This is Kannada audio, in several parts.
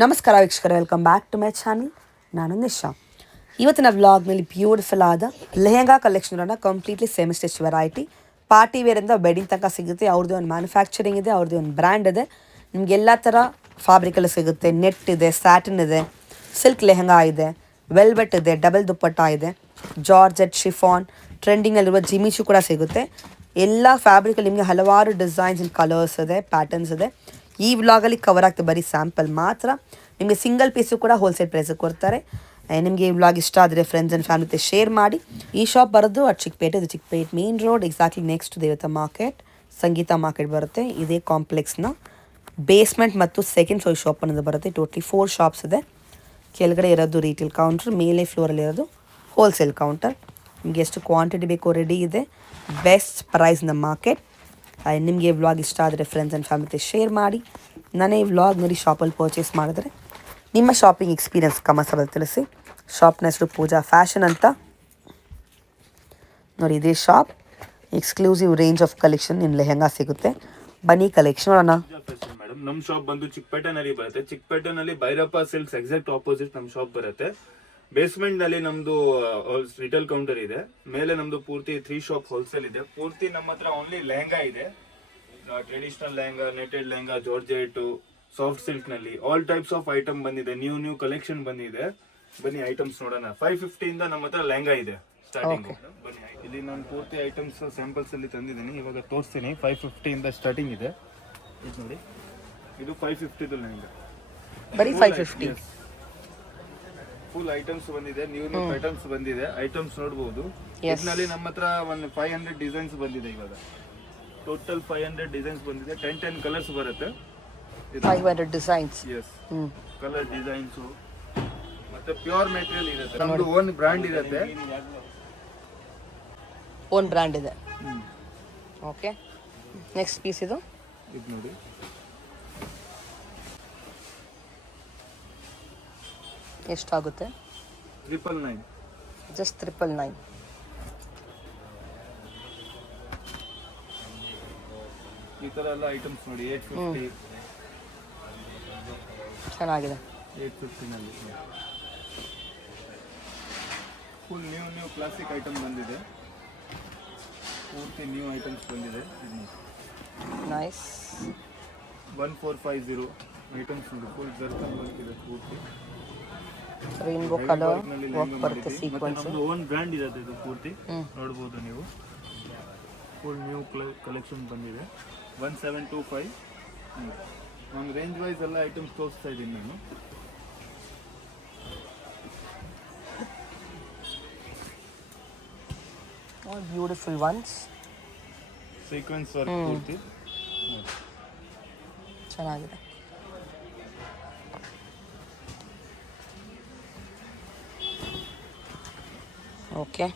ನಮಸ್ಕಾರ ವೀಕ್ಷಕರೇ, welcome back to my channel. ನಾನು ನಿಶಾ. ಇವತ್ತಿನ ವ್ಲಾಗ್ನಲ್ಲಿ ಬ್ಯೂಟಿಫುಲ್ ಆದ lehenga collection completely semi stitch variety. Party ವೇರಿಂದ ವೆಡ್ಡಿಂಗ್ ತನಕ ಸಿಗುತ್ತೆ. ಅವ್ರದ್ದೇ ಒಂದು ಮ್ಯಾನುಫ್ಯಾಕ್ಚರಿಂಗ್ ಇದೆ, ಅವ್ರದ್ದೇ ಒಂದು ಬ್ರ್ಯಾಂಡ್ ಇದೆ. ನಿಮ್ಗೆ ಎಲ್ಲ ಥರ ಫ್ಯಾಬ್ರಿಕಲ್ಲಿ ಸಿಗುತ್ತೆ. ನೆಟ್ ಇದೆ, ಸ್ಯಾಟಿನ್ ಇದೆ, ಸಿಲ್ಕ್ ಲೆಹೆಂಗಾ ಇದೆ, ವೆಲ್ವೆಟ್ ಇದೆ, ಡಬಲ್ ದುಪ್ಪಟ್ಟ ಇದೆ, ಜಾರ್ಜೆಟ್, ಶಿಫಾನ್, ಟ್ರೆಂಡಿಂಗಲ್ಲಿರುವ ಜಿಮಿಚು ಕೂಡ ಸಿಗುತ್ತೆ. ಎಲ್ಲ ಫ್ಯಾಬ್ರಿಕಲ್ಲಿ ನಿಮಗೆ ಹಲವಾರು ಡಿಸೈನ್ಸ್ ಆ್ಯಂಡ್ ಕಲರ್ಸ್ ಇದೆ, ಪ್ಯಾಟರ್ನ್ಸ್ ಇದೆ. ಈ ವ್ಲಾಗಲ್ಲಿ ಕವರ್ ಆಗ್ತದೆ ಬರೀ ಸ್ಯಾಂಪಲ್ ಮಾತ್ರ. ನಿಮಗೆ ಸಿಂಗಲ್ ಪೀಸು ಕೂಡ ಹೋಲ್ಸೇಲ್ ಪ್ರೈಸಿಗೆ ಕೊಡ್ತಾರೆ. ನಿಮಗೆ ಈ ವ್ಲಾಗ್ ಇಷ್ಟ ಆದರೆ ಫ್ರೆಂಡ್ಸ್ ಆ್ಯಂಡ್ ಫ್ಯಾಮಿಲಿ ಜೊತೆ ಶೇರ್ ಮಾಡಿ. ಈ ಶಾಪ್ ಬರೋದು ಚಿಕ್ಕಪೇಟೆ, ಇದು Chikkapete main road, exactly next Devatha market, Sangeetha market ಬರುತ್ತೆ. ಇದೇ ಕಾಂಪ್ಲೆಕ್ಸ್ನ ಬೇಸ್ಮೆಂಟ್ ಮತ್ತು ಸೆಕೆಂಡ್ ಫ್ಲೋರ್ ಶಾಪ್ ಅನ್ನೋದು ಬರುತ್ತೆ. ಟೋಟ್ಲಿ 4 ಶಾಪ್ಸ್ ಇದೆ. ಕೆಳಗಡೆ ಇರೋದು ರೀಟೇಲ್ ಕೌಂಟರ್, ಮೇಲೆ ಫ್ಲೋರಲ್ಲಿ ಇರೋದು ಹೋಲ್ಸೇಲ್ ಕೌಂಟರ್. ನಿಮಗೆ ಎಷ್ಟು ಕ್ವಾಂಟಿಟಿ ಬೇಕೋ ರೆಡಿ ಇದೆ. ಬೆಸ್ಟ್ ಪ್ರೈಸ್ ನ ಮಾರ್ಕೆಟ್. ನಿಮಗೆ ವ್ಲಾಗ್ ಇಷ್ಟ ಆದರೆ ಫ್ರೆಂಡ್ಸ್ ಆ್ಯಂಡ್ ಫ್ಯಾಮಿಲಿ ಶೇರ್ ಮಾಡಿ. ನಾನೇ ಈ ವ್ಲಾಗ್ ನೋಡಿ ಶಾಪಲ್ಲಿ ಪರ್ಚೇಸ್ ಮಾಡಿದ್ರೆ ನಿಮ್ಮ ಶಾಪಿಂಗ್ ಎಕ್ಸ್ಪೀರಿಯನ್ಸ್ ಕಮೆಂಟ್ಸಲ್ಲಿ ತಿಳಿಸಿ. ಶಾಪ್ನ ಹೆಸರು ಪೂಜಾ ಫ್ಯಾಷನ್ ಅಂತ ನೋಡಿ. ಇದೇ shop. Exclusive range of collection in lehenga ಸಿಗುತ್ತೆ. ಬನ್ನಿ ಕಲೆಕ್ಷನ್ ನೋಡೋಣ. ಮೇಡಮ್ ನಮ್ಮ ಶಾಪ್ ಬಂದು ಚಿಕ್ಕಪೇಟೆನಲ್ಲಿ ಬರುತ್ತೆ. ಚಿಕ್ಕಪೇಟೆನಲ್ಲಿ ಭೈರಪ್ಪ ಸಿಲ್ಕ್ಸ್ ಎಕ್ಸಾಕ್ಟ್ ಆಪೋಸಿಟ್ ನಮ್ಮ ಶಾಪ್ ಬರುತ್ತೆ. ಬೇಸ್ಮೆಂಟ್ ನಲ್ಲಿ ನಮ್ದು ರಿಟೇಲ್ ಕೌಂಟರ್ ಇದೆ. ಮೇಲೆ ನಮ್ದು ಪೂರ್ತಿ 3 ಶಾಪ್ ಹೋಲ್ಸೇಲ್ ಇದೆ. ಪೂರ್ತಿ ನಮ್ಮ ಹತ್ರ ಓನ್ಲಿ ಲೆಹಂಗಾ ಇದೆ. Traditional lehenga, netted lehenga, georgette, soft silk ನಲ್ಲಿ ಆಲ್ ಟೈಪ್ಸ್ ಆಫ್ ಐಟಮ್ ಬಂದಿದೆ. ನ್ಯೂ ಕಲೆಕ್ಷನ್ ಬಂದಿದೆ. ಬನ್ನಿ ಐಟಮ್ಸ್ ನೋಡೋಣ. 550 ಇಂದ ನಮ್ಮ ಹತ್ರ ಲೆಹಂಗಾ ಇದೆ ಸ್ಟಾರ್ಟಿಂಗ್. ಬನ್ನಿ, ಇಲ್ಲಿ ನಾನು ಪೂರ್ತಿ ಐಟಮ್ಸ್ ಸ್ಯಾಂಪಲ್ಸ್ ಅಲ್ಲಿ ತಂದಿದ್ದೀನಿ. ಇವಾಗ ತೋರಿಸ್ತೀನಿ. 550 ಇಂದ ಸ್ಟಾರ್ಟಿಂಗ್ ಇದೆ. ಇದು ನೋಡಿ, ಇದು 550 ಲೆಹಂಗಾ. ಬರೀ 550. ಫುಲ್ ಐಟಮ್ಸ್ ಬಂದಿದೆ. ನ್ಯೂ ಪ್ಯಾಟರ್ನ್ಸ್ ಬಂದಿದೆ. ಐಟಮ್ಸ್ ನೋಡಬಹುದು. ಇದರಲ್ಲಿ ನಮ್ಮ ಹತ್ರ ಒಂದು 500 ಡಿಸೈನ್ಸ್ ಬಂದಿದೆ. ಇವಾಗ ಟೋಟಲ್ 500 ಡಿಸೈನ್ಸ್ ಬಂದಿದೆ. 10 ಕಲರ್ಸ್ ಬರುತ್ತೆ. 500 ಡಿಸೈನ್ಸ್. ಎಸ್, ಕಲರ್ ಡಿಸೈನ್ಸ್ ಮತ್ತೆ ಪ್ಯೂರ್ ಮೆಟೀರಿಯಲ್ ಇರುತ್ತೆ. ನಮ್ದು ಓನ್ ಬ್ರ್ಯಾಂಡ್ ಇರುತ್ತೆ. ಓನ್ ಬ್ರ್ಯಾಂಡ್ ಇದೆ. ಓಕೆ, ನೆಕ್ಸ್ಟ್ ಪೀಸ್ ಇದು ನೋಡಿ. ಎಷ್ಟಾಗುತ್ತೆ? 999. ಜಸ್ಟ್ 999. ಈ ತರ ಎಲ್ಲ ಐಟಮ್ಸ್ ನೋಡಿ. 850 ಚೆನ್ನಾಗಿದೆ. 850 ನಲ್ಲಿ ಫುಲ್ ನ್ಯೂ ಕ್ಲಾಸಿಕ್ ಐಟಮ್ ಬಂದಿದೆ. ಪೂರ್ತಿ ನ್ಯೂ ಐಟಮ್ಸ್ ಬಂದಿದೆ. ನೈಸ್. 1450 ಐಟಮ್ಸ್ ನೋಡಿ. ಫುಲ್ ಜರ್ಕನ್ ವರ್ಕ್ ಇದೆ. ಪೂರ್ತಿ ರೈನ್ಬೋ ಕಲರ್ ವರ್ಕ್ ಬರುತ್ತೆ. ಸೀಕ್ವೆನ್ಸ್ ನಮ್ದು ಓನ್ ಬ್ರ್ಯಾಂಡ್ ಇರುತ್ತೆ. ಇದು ಪೂರ್ತಿ ನೋಡಬಹುದು ನೀವು. ಫುಲ್ ನ್ಯೂ ಕಲೆಕ್ಷನ್ ಬಂದಿದೆ. 1725. ಒಂದು ರೇಂಜ್ ವೈಸ್ ಎಲ್ಲ ಐಟಮ್ಸ್ ತೋರಿಸ್ತಾ ಇದ್ದೀನಿ ನಾನು. Beautiful once. ಸೀಕ್ವೆನ್ಸ್ ವರ್ಕ್ ಪೂರ್ತಿ ಚೆನ್ನಾಗಿದೆ. Okay,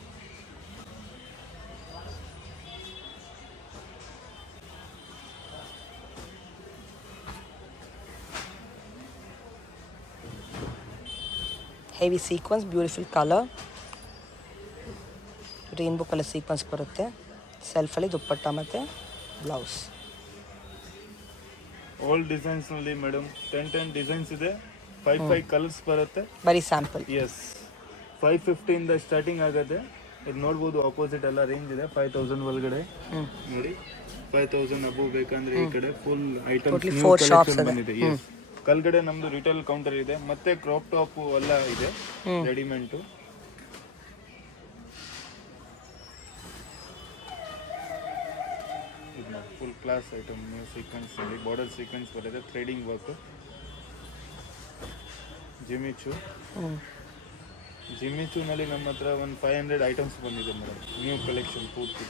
heavy sequence, beautiful colour, rainbow colour sequence ಬರುತ್ತೆ. ಸೆಲ್ಫಲ್ಲಿ ದುಪ್ಪಟ್ಟ ಮತ್ತು ಬ್ಲೌಸ್. ಆಲ್ ಡಿಸೈನ್ಸ್ ನಲ್ಲಿ ಮೇಡಮ್ 10 ಡಿಸೈನ್ಸ್ ಇದೆ. 5 ಕಲರ್ಸ್ ಬರುತ್ತೆ. ಬರೀ ಸ್ಯಾಂಪಲ್. ಎಸ್, 550 ಇಂದ ಸ್ಟಾರ್ಟಿಂಗ್ ಆಗುತ್ತೆ. ಇದು ನೋಡ್ಬೋದು. ಆಪೋಸಿಟ್ ಎಲ್ಲ ರೇಂಜ್ ಇದೆ. 5000 ಒಳಗಡೆ ನೋಡಿ. 5000 ಅಬೋ ಬೇಕಂದ್ರೆ ಈ ಕಡೆ ಫುಲ್ ಐಟಮ್ಸ್ ನ್ಯೂ ಕಲೆಕ್ಷನ್ ಬಂದಿದೆ. ಎಸ್, ಕಲ್ಗಡೆ ನಮ್ದು ರಿಟೇಲ್ ಕೌಂಟರ್ ಇದೆ. ಮತ್ತೆ ಕ್ರಾಪ್ ಟಾಪ್ ಎಲ್ಲ ಇದೆ readymade. Full class item. New sequence ಅಲ್ಲಿ ಬಾರ್ಡರ್ ಸೀಕ್ವೆನ್ಸ್ ಬರುತ್ತೆ. Threading work. ಜಿಮಿಚು ನಲ್ಲಿ ನಮ್ಮ ಹತ್ರ ಒಂದು 500 ಐಟಮ್ಸ್ ಬಂದಿದೆ ಮೇಡಮ್. ನ್ಯೂ ಕಲೆಕ್ಷನ್ ಪೂರ್ತಿ.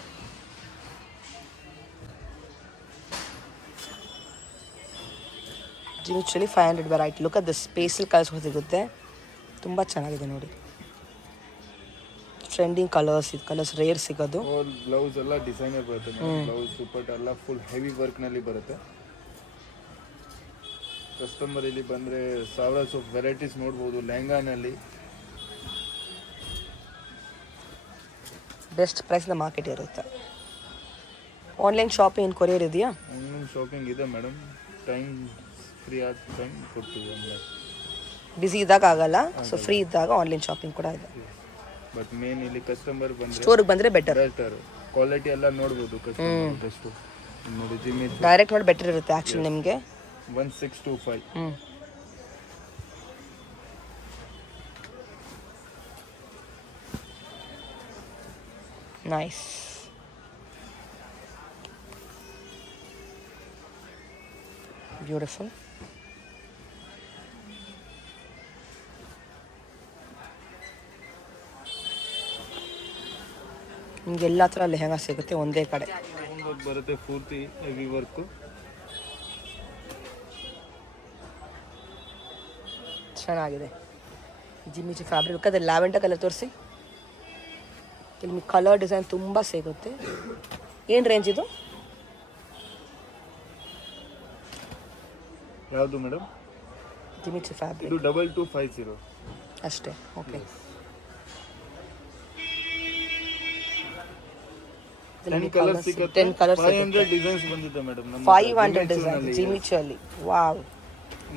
ಜಿಮಿಚುಲಿ 500 ವೆರೈಟಿ. ಲುಕ್ ಅದು ಸ್ಪೇಸಲ್ ಕಲರ್ಸ್ ಸಿಗುತ್ತೆ. ತುಂಬ ಚೆನ್ನಾಗಿದೆ ನೋಡಿ. Trending colours. ಇದು ಕಲರ್ಸ್ ರೇರ್ ಸಿಗೋದು. ಬ್ಲೌಸ್ ಎಲ್ಲ ಡಿಸೈನರ್ ಬರುತ್ತೆ. ಬ್ಲೌಸ್ ದುಪ್ಪಟ್ಟ ಎಲ್ಲ ಫುಲ್ ಹೆವಿ ವರ್ಕ್ ನಲ್ಲಿ ಬರುತ್ತೆ. ಕಸ್ಟಮರ್ ಇಲ್ಲಿ ಬಂದ್ರೆ ಸಾವಿರಾರು ಆಫ್ ವೆರೈಟೀಸ್ ನೋಡ್ಬೋದು. ಲೆಹಂಗಾನಲ್ಲಿ ಬೆಸ್ಟ್ ಪ್ರೈಸ್ನ ಮಾರ್ಕೆಟ್ ಇರುತ್ತೆ. ಆನ್ಲೈನ್ ಶಾಪಿಂಗ್ ಕೊರಿಯರ್ ಇದೆಯಾ? ಆನ್ಲೈನ್ ಶಾಪಿಂಗ್ ಇದೆ ಮೇಡಮ್. ಟೈಮ್ ಫ್ರೀ ಆದ ಟೈಮ್ ಕೊಡ್ತೀವಿ ಆನ್ಲೈನ್. ಬ್ಯುಸಿ ಇದ್ದಾಗ ಆಗಲ್ಲ, ಸೊ ಫ್ರೀ ಇದ್ದಾಗ ಆನ್ಲೈನ್ ಶಾಪಿಂಗ್ ಕೂಡ ಇದೆ. ಬಟ್ ಮೇನ್ ಇಲ್ಲಿ ಕಸ್ಟಮರ್ ಬಂದರೆ ಸ್ಟೋರಿಗೆ ಬಂದರೆ ಬೆಟರ್. ಕ್ವಾಲಿಟಿ ಎಲ್ಲ ನೋಡ್ಬೋದು ಕಸ್ಟಮರ್ ಬೆಸ್ಟು. ನೋಡಿ ಜಿಮ್ಮಿ ಡೈರೆಕ್ಟ್ ನೋಡಿ ಬೆಟರ್ ಇರುತ್ತೆ ಆ್ಯಕ್ಚುಲಿ ನಿಮಗೆ. 1625. ನೈಸ್. ಬ್ಯೂಟಿಫುಲ್. ನಿಮ್ಗೆ ಎಲ್ಲ ಥರ ಲೆಹಂಗಾ ಸಿಗುತ್ತೆ ಒಂದೇ ಕಡೆ. ಬರುತ್ತೆ ಪೂರ್ತಿ ಹೆವಿ ವರ್ಕು. ಚೆನ್ನಾಗಿದೆ. ಜಿಮ್ಮಿಚಿ ಫ್ಯಾಬ್ರಿಕ್ ಬೇಕಾದ್ರೆ ಲ್ಯಾವೆಂಡರ್ ಕಲರ್ ತೋರಿಸಿ. ಇಲ್ಲಿ ನಿಮಗೆ ಕಲರ್ ಡಿಸೈನ್ ತುಂಬ ಸಿಗುತ್ತೆ. ಏನು ರೇಂಜ್ ಇದು? ಯಾವುದು ಮೇಡಮ್? ಜಿಮ್ಮಿಚಿ ಫ್ಯಾಬ್ರಿಕ್. ಇದು 2250 ಅಷ್ಟೇ. ಓಕೆ. 10 ಕಲರ್ಸ್ ಸಿಗುತ್ತೆ. 10 ಕಲರ್ಸ್ 500 ಡಿಸೈನ್ಸ್ ಬಂದಿದೆ ಮೇಡಮ್ ನಮ್ಮ 500 ಡಿಸೈನ್ ಜಿಮಿಚಲ್ಲಿ. ವಾವ್.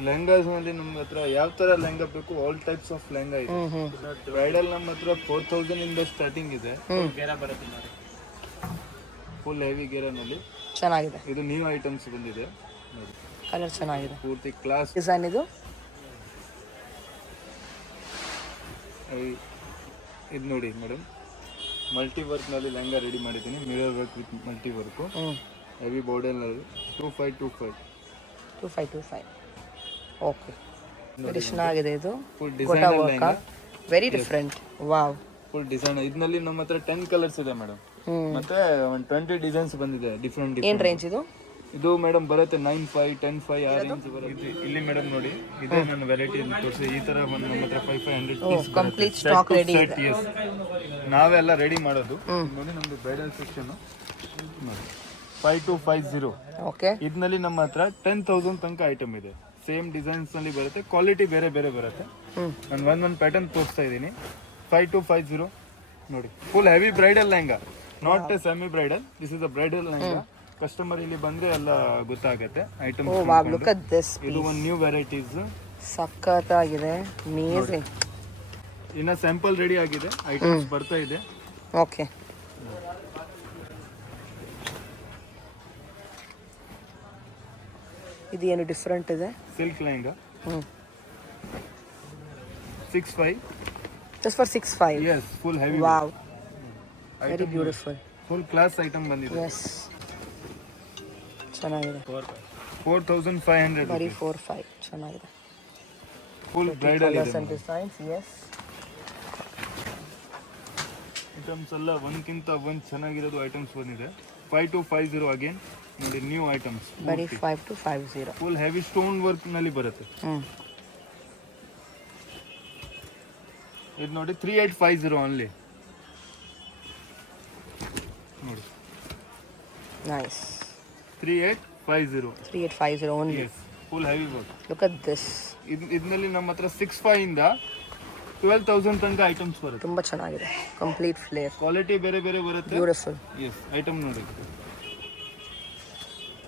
ಲೆಹಂಗಾಸ್ ನಲ್ಲಿ ನಮ್ಮ ಹತ್ರ ಯಾವ ತರ ಲೆಹಂಗಾ ಬೇಕು ಆಲ್ ಟೈಪ್ಸ್ ಆಫ್ ಲೆಹಂಗಾ ಇದೆ. ಬ್ರೈಡಲ್ ನಮ್ಮ ಹತ್ರ 4000 ಇಂದ ಸ್ಟಾರ್ಟಿಂಗ್ ಇದೆ. ಗೇರಾ ಬರುತ್ತೆ ನೋಡಿ, ಫುಲ್ ಹೆವಿ ಗೇರಾ ನಲ್ಲಿ ಚೆನ್ನಾಗಿದೆ. ಇದು ನ್ಯೂ ಐಟಮ್ಸ್ ಬಂದಿದೆ ನೋಡಿ. ಕಲರ್ ಚೆನ್ನಾಗಿದೆ. ಪೂರ್ತಿ ಕ್ಲಾಸ್ ಡಿಸೈನ್ ಇದು. ಇದು ನೋಡಿ ಮೇಡಮ್, ಮಲ್ಟಿ ವರ್ಕ್ ನಲ್ಲಿ ಲೆಹಂಗಾ ರೆಡಿ ಮಾಡಿದ್ದೀನಿ. Mirror work with multi work, heavy border ನಲ್ಲಿ 2525. ಓಕೆ. ವೆರಿ ಚೆನ್ನಾಗಿದೆ ಇದು. Full design lehenga, very different. Wow. Full design. ಇದರಲ್ಲಿ ನಮ್ಮ ಹತ್ರ 10 ಕಲರ್ಸ್ ಇದೆ ಮೇಡಮ್. ಮತ್ತೆ ಒಂದು 20 ಡಿಸೈನ್ಸ್ ಬಂದಿದೆ ಡಿಫರೆಂಟ್. ಏನು ರೇಂಜ್ ಇದು? ಇದು ಮೇಡಮ್ ಬರುತ್ತೆ 95, 10,500 ಆ ರೇಂಜ್ ಬರುತ್ತೆ. ಇಲ್ಲಿ ಮೇಡಮ್ ನೋಡಿ, ಇದೇ ನನ್ನ ವೆರೈಟಿ ತೋರಿಸಿ. ಈ ತರ ಒಂದು ನಮ್ಮ ಹತ್ರ 500 ಪೀಸ್ ಕಂಪ್ಲೀಟ್ ಸ್ಟಾಕ್ ರೆಡಿ ಇದೆ. ನಾವೆಲ್ಲ ರೆಡಿ ಮಾಡೋದು. ನೋಡಿ ನಮ್ದು ಬ್ರೈಡಲ್ ಸೆಕ್ಷನ್ ನೋಡಿ 5250. ಓಕೆ. ಇದರಲ್ಲಿ ನಮ್ಮ ಹತ್ರ 10,000 ತನಕ ಐಟಮ್ ಇದೆ. ಸೇಮ್ ಡಿಸೈನ್ಸ್ ನಲ್ಲಿ ಬರುತ್ತೆ, ಕ್ವಾಲಿಟಿ ಬೇರೆ ಬೇರೆ ಬರುತ್ತೆ. ನಾನು ಒಂದೊಂದು ಪ್ಯಾಟರ್ನ್ ತೋರಿಸ್ತಾ ಇದ್ದೀನಿ. 5250 ನೋಡಿ, full heavy bridal lehenga, not a semi bridal. This is a bridal lehenga. Customer ಇಲ್ಲಿ ಬಂದ್ರೆ ಎಲ್ಲ ಗೊತ್ತಾಗುತ್ತೆ item. Oh wow, look at this. ಇದು ಒಂದು ನ್ಯೂ ವೆರೈಟೀಸ್, ಸಖತ್ತಾಗಿದೆ. ಅಮೇಜಿಂಗ್. ಇನ್ನ ಸ್ಯಾಂಪಲ್ ರೆಡಿ ಆಗಿದೆ, ಐಟಮ್ಸ್ ಬರ್ತಾ ಇದೆ. ಓಕೆ. ಇದು ಏನು ಡಿಫರೆಂಟ್ ಇದೆ? Silk lehenga 65. Just for 65. Yes, full heavy. Wow, very beautiful. Full class item ಬಂದಿದೆ. ಯೆಸ್, ಚೆನ್ನಾಗಿದೆ. 4500. ಬರೀ 45. ಚೆನ್ನಾಗಿದೆ. ಫುಲ್ ಬ್ರೈಡಲ್ ಇದೆ. ಡಿಸೈನ್ಸ್. ಯೆಸ್, ಐಟಮ್ಸ್ ಎಲ್ಲ ಒಂದಕ್ಕಿಂತ ಒಂದು ಚೆನ್ನಾಗಿರೋದು ಐಟಮ್ಸ್ ಬಂದಿದೆ. 5250 ಅಗೇನ್ ನೋಡಿ, ನ್ಯೂ ಐಟಮ್ಸ್. ಬರೀ 5250. ಫುಲ್ ಹೆವಿ ಸ್ಟೋನ್ ವರ್ಕ್ ನಲ್ಲಿ ಬರುತ್ತೆ. ಇದು ನೋಡಿ 3850 ಓನ್ಲಿ. ನೋಡಿ nice. 3850. 3850 only. Yes, full heavy work. Look at this. ಇದರಲ್ಲಿ ನಮ್ಮ ಹತ್ರ 65 ಇಂದ 12,000 ತನಕ ಐಟಮ್ಸ್ ಬರುತ್ತೆ. ತುಂಬಾ ಚೆನ್ನಾಗಿದೆ. ಕಂಪ್ಲೀಟ್ ಫ್ಲೇರ್, ಕ್ವಾಲಿಟಿ ಬೇರೆ ಬೇರೆ ಬರುತ್ತೆ. ಬ್ಯೂಟಿಫುಲ್. ಯೆಸ್, ಐಟಮ್ ನೋಡಿ,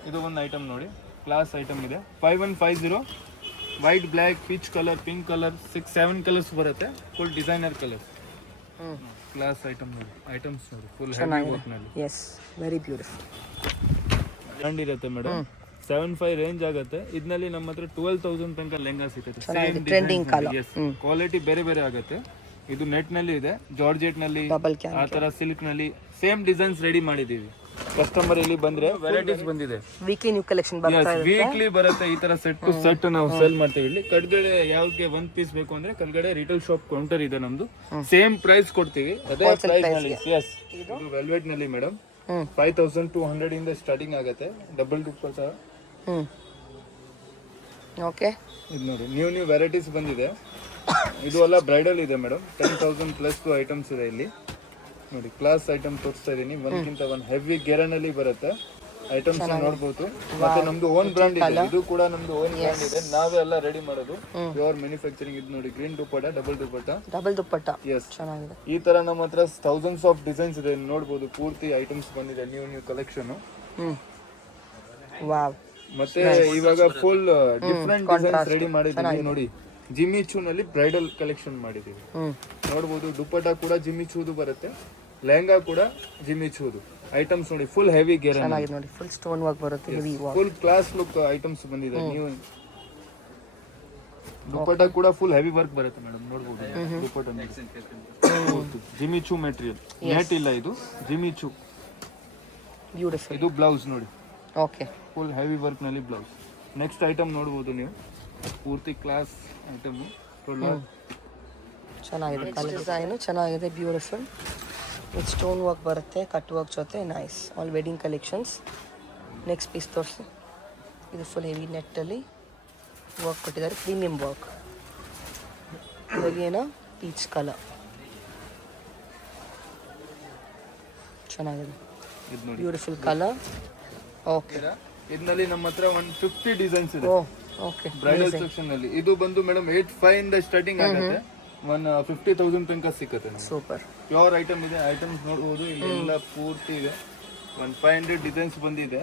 ಇದು ಒಂದು ಐಟಮ್ ನೋಡಿ, ಕ್ಲಾಸ್ ಐಟಮ್ ಇದೆ. 5150. White, black, peach colour, pink colour, 6-7 colours ಬರುತ್ತೆ. Full designer colour. Class item ನೋಡಿ, ಐಟಮ್ಸ್ ನೋಡಿ, ಫುಲ್ ಹೆವಿ ವರ್ಕ್ ನಲ್ಲಿ. Yes, very beautiful. ಬ್ರ್ಯಾಂಡ್ ಇರುತ್ತೆ ಮೇಡಮ್. 75 ರೇಂಜ್ ಆಗುತ್ತೆ. ಇದರಲ್ಲಿ ನಮ್ಮ ಹತ್ರ 12,000 ತನಕ ಲೆಹಂಗಾ ಸಿಗುತ್ತೆ. Trending colour. ಕ್ವಾಲಿಟಿ ಬೇರೆ ಬೇರೆ ಆಗುತ್ತೆ. ಇದು ನೆಟ್ ನಲ್ಲಿ ಇದೆ, ಜಾರ್ಜೆಟ್ ನಲ್ಲಿ, ಡಬಲ್ ಕ್ಯಾನ್, ಆ ತರ ಸಿಲ್ಕ್ ನಲ್ಲಿ ಸೇಮ್ ಡಿಸೈನ್ಸ್ ರೆಡಿ ಮಾಡಿದೀವಿ. ಕಸ್ಟಮರ್ ಇಲ್ಲಿ ಬಂದ್ರೆ ವೆರೈಟೀಸ್ ಬಂದಿದೆ. ವೀಕ್ಲಿ ನ್ಯೂ ಕಲೆಕ್ಷನ್ ಬರ್ತಾ ಇದೆ. ವೀಕ್ಲಿ ಬರುತ್ತೆ. ಈ ತರ ಸೆಟ್ ಟು ಸೆಟ್ ನಾವು ಸೇಲ್ ಮಾಡ್ತೀವಿ. ಇಲ್ಲಿ ಕಡ್ಗಡೆ ಯಾವ್ಗೆ ಒಂದ್ ಪೀಸ್ ಬೇಕು ಅಂದ್ರೆ ಕಲ್ಗಡೆ ರಿಟೇಲ್ ಶಾಪ್ ಕೌಂಟರ್ ಇದೆ ನಮ್ದು. ಸೇಮ್ ಪ್ರೈಸ್ ಕೊಡ್ತೀವಿ. ಅದೇ ಪ್ರೈಸ್ ನಲ್ಲಿ. ಎಸ್, ಇದು ವೆಲ್ವೆಟ್ ನಲ್ಲಿ ಮೇಡಮ್ 5200 ಇಂದ ಸ್ಟಾರ್ಟಿಂಗ್ ಆಗುತ್ತೆ. ಡಬಲ್ ದುಪ್ಪಟ್ಟ. ಓಕೆ. ಇದು ನೋಡಿ, ನ್ಯೂ ವೆರೈಟೀಸ್ ಬಂದಿದೆ. ಇದು ಎಲ್ಲ ಬ್ರೈಡಲ್ ಇದೆ ಮೇಡಮ್. 10,000 ಪ್ಲಸ್ ಐಟಮ್ಸ್ ಇದೆ ಇಲ್ಲಿ ನೋಡಿ. ಕ್ಲಾಸ್ ಐಟಮ್ ತೋರಿಸ್ತಾ ಇದೀನಿ. ಒಂದ್ಕಿಂತ ಒಂದು ಹೆವಿ ಗೆರನಲ್ಲಿ ಬರುತ್ತೆ ಐಟಮ್ಸ್ ನೋಡ್ಬೋದು. ಮತ್ತೆ ನಮ್ದು ಓನ್ ಬ್ರಾಂಡ್ ಇದೆ. ಇದು ಕೂಡ ನಮ್ದು ಓನ್ ಬ್ರಾಂಡ್ ಇದೆ. ನಾವೇ ಎಲ್ಲ ರೆಡಿ ಮಾಡೋದು, ಪ್ಯೂರ್ ಮ್ಯಾನುಫ್ಯಾಕ್ಚರಿಂಗ್. ಇದು ನೋಡಿ, ಗ್ರೀನ್ ದುಪ್ಪಟ್ಟ, ಡಬಲ್ ದುಪ್ಪಟ್ಟ. ಎಸ್, ಚೆನ್ನಾಗಿದೆ. ಈ ತರ ನಮ್ಮ ಹತ್ರ ಥೌಸಂಡ್ಸ್ ಆಫ್ ಡಿಸೈನ್ಸ್ ಇದೆ ನೋಡ್ಬೋದು. ಪೂರ್ತಿ ಐಟಮ್ಸ್ ಬಂದಿದೆ, ನ್ಯೂ ಕಲೆಕ್ಷನ್. ವಾವ್. ಮತ್ತೆ ಇವಾಗ ಫುಲ್ ಡಿಫ್ರೆಂಟ್ ಡಿಸೈನ್ಸ್ ರೆಡಿ ಮಾಡಿದೀವಿ ನೋಡಿ. ಜಿಮ್ಮಿ ಚೂ ನಲ್ಲಿ ಬ್ರೈಡಲ್ ಕಲೆಕ್ಷನ್ ಮಾಡಿದೀವಿ. ನೋಡ್ಬೋದು ದುಪ್ಪಟ್ಟ ಕೂಡ ಜಿಮ್ಮಿ ಚೂದು ಬರುತ್ತೆ, ಲೆಹಂಗಾ ಕೂಡ ಜಿಮ್ಮಿ ಚೂದು ಐಟಮ್ಸ್ ನೋಡಿ. ಫುಲ್ ಹೆವಿ ಗೇರ್ ಚೆನ್ನಾಗಿದೆ ನೋಡಿ, ಫುಲ್ ಸ್ಟೋನ್ ವರ್ಕ್ ಬರುತ್ತೆ, heavy work, full class look items ಬಂದಿದೆ. ನೀವು ದುಪ್ಪಟ್ಟ ಕೂಡ ಫುಲ್ ಹೆವಿ ವರ್ಕ್ ಬರುತ್ತೆ ಮೇಡಮ್. ನೋಡ್ಬೋದು ದುಪ್ಪಟ್ಟ ಜಿಮ್ಮಿ ಚೂ ಮೆಟೀರಿಯಲ್, ನೆಟ್ ಇಲ್ಲ ಇದು, ಜಿಮ್ಮಿ ಚೂ. ಬ್ಯೂಟಿಫುಲ್. ಇದು ಬ್ಲೌಸ್ ನೋಡಿ, ಓಕೆ, ಫುಲ್ ಹೆವಿ ವರ್ಕ್ ನಲ್ಲಿ ಬ್ಲೌಸ್. ನೆಕ್ಸ್ಟ್ ಐಟಮ್ ನೋಡ್ಬೋದು ನೀವು, ಪೂರ್ತಿ ಕ್ಲಾಸ್ ಐಟಮ್. ಚೆನ್ನಾಗಿದೆ ಕಲರ್ ಡಿಸೈನು, ಚೆನ್ನಾಗಿದೆ, ಬ್ಯೂಟಿಫುಲ್. ವಿತ್ ಸ್ಟೋನ್ ವರ್ಕ್ ಬರುತ್ತೆ, ಕಟ್ ವರ್ಕ್ ಜೊತೆ, nice. All wedding collections. Next piece ತೋರಿಸಿ. ಇದು ಫುಲ್ ಹೆವಿ ನೆಟ್ಟಲ್ಲಿ ವರ್ಕ್ ಕೊಟ್ಟಿದ್ದಾರೆ, ಪ್ರೀಮಿಯಂ ವರ್ಕ್. ಇವಾಗ ಏನೋ ಪೀಚ್ ಕಲರ್, ಚೆನ್ನಾಗಿದೆ, ಇದು ನೋಡಿ ಬ್ಯೂಟಿಫುಲ್ ಕಲರ್. ಓಕೆ, ಇದರಲ್ಲಿ ನಮ್ಮ ಹತ್ರ 150 ಡಿಸೈನ್ಸ್ ಇದೆ ಓ ಓಕೆ. ಬ್ರೈಡಲ್ ಸೆಕ್ಷನ್ ನಲ್ಲಿ. ಇದು ಬಂದು ಮೇಡಮ್ 85 ಇಂದ ಸ್ಟಾರ್ಟಿಂಗ್ ಆಗುತ್ತೆ, 150,000 ತನಕ ಸಿಕ್ಕತ್ತೆ ನಮ್ಗೆ. ಸೂಪರ್. ಪ್ಯೂರ್ ಐಟಮ್ ಇದೆ. ಐಟಮ್ಸ್ ನೋಡ್ಬೋದು, ಇಲ್ಲೆಲ್ಲ ಪೂರ್ತಿ ಇದೆ. 500 ಡಿಸೈನ್ಸ್ ಬಂದಿದೆ.